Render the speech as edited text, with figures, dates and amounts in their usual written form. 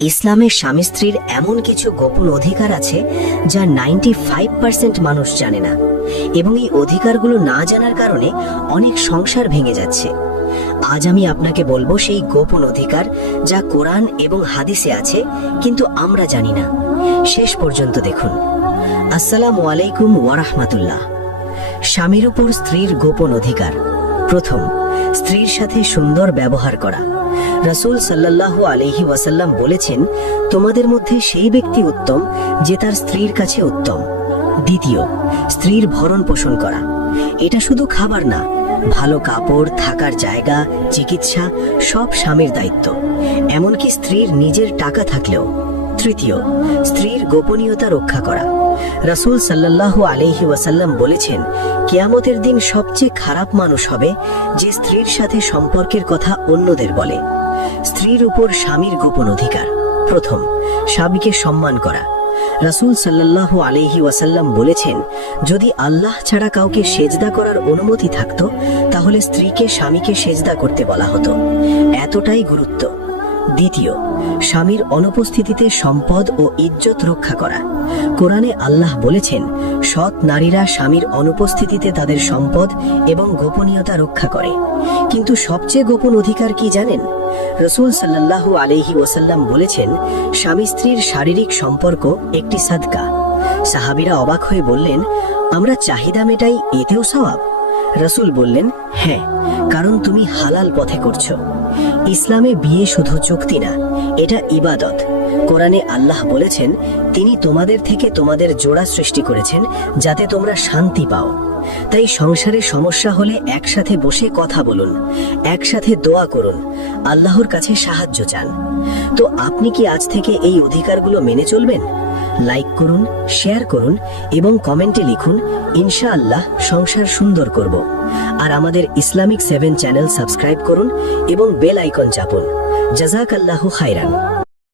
ইসলামে স্বামী স্ত্রীর এমন কিছু গোপন অধিকার আছে যা 95% মানুষ জানে না, এবং এই অধিকারগুলো না জানার কারণে অনেক সংসার ভেঙে যাচ্ছে। আজ আমি আপনাকে বলবো সেই গোপন অধিকার যা কোরআন এবং হাদিসে আছে, কিন্তু আমরা জানি না। শেষ পর্যন্ত দেখুন। আসসালামু আলাইকুম ওয়া রাহমাতুল্লাহ। স্বামীর উপর স্ত্রীর গোপন অধিকার। প্রথম, স্ত্রীর সাথে সুন্দর ব্যবহার করা। রাসূল সাল্লাল্লাহু আলাইহি ওয়াসাল্লাম বলেছেন, তোমাদের মধ্যে সেই ব্যক্তি উত্তম যে তার স্ত্রীর কাছে উত্তম। দ্বিতীয়, স্ত্রীর ভরণ পোষণ করা। এটা শুধু খাবার না, ভালো কাপড়, থাকার জায়গা, চিকিৎসা সব স্বামীর দায়িত্ব, এমনকি স্ত্রীর নিজের টাকা থাকলেও। তৃতীয়, স্ত্রীর গোপনীয়তা রক্ষা করা। রাসূল সাল্লাল্লাহু আলাইহি ওয়াসাল্লাম বলেছেন, কিয়ামতের দিন সবচেয়ে খারাপ মানুষ হবে যে স্ত্রীর সাথে সম্পর্কের কথা অন্যদের বলে। স্ত্রীর উপর স্বামীর গোপন অধিকার। প্রথম, স্বামীকে সম্মান করা। রাসূল সাল্লাল্লাহু আলাইহি ওয়াসাল্লাম বলেছেন, যদি আল্লাহ ছাড়া কাউকে সেজদা করার অনুমতি থাকতো তাহলে স্ত্রীকে স্বামীকে সেজদা করতে বলা হতো। এতটাই গুরুত্ব। দ্বিতীয়, স্বামীর অনুপস্থিতিতে সম্পদ ও ইজ্জত রক্ষা করা। কোরআনে আল্লাহ বলেছেন, সৎ নারীরা স্বামীর অনুপস্থিতিতে তাদের সম্পদ এবং গোপনীয়তা রক্ষা করে। কিন্তু সবচেয়ে গোপন অধিকার কি জানেন? রাসূল সাল্লাল্লাহু আলাইহি ওয়াসাল্লাম বলেছেন, স্বামী স্ত্রীর শারীরিক সম্পর্ক একটি সাদকা। সাহাবীরা অবাক হয়ে বললেন, আমরা চাহিদা মেটাই, এতেও সওয়াব? রাসূল বললেন, হ্যাঁ, কারণ তুমি হালাল পথে করছো। ইসলামে বিয়ে শুধু চুক্তি না, এটা ইবাদত। কোরআনে আল্লাহ বলেছেন, তিনি তোমাদের থেকে তোমাদের জোড়া সৃষ্টি করেছেন যাতে তোমরা শান্তি পাও। তাই সংসারে সমস্যা হলে একসাথে বসে কথা বলুন, একসাথে দোয়া করুন, আল্লাহর কাছে সাহায্য চান। তো আপনি কি আজ থেকে এই অধিকারগুলো মেনে চলবেন? লাইক করুন, শেয়ার করুন এবং কমেন্টে লিখুন, ইনশাআল্লাহ সংসার সুন্দর করব। আর আমাদের ইসলামিক 7 চ্যানেল সাবস্ক্রাইব করুন এবং বেল আইকন চাপুন। জাযাকাল্লাহু খাইরান।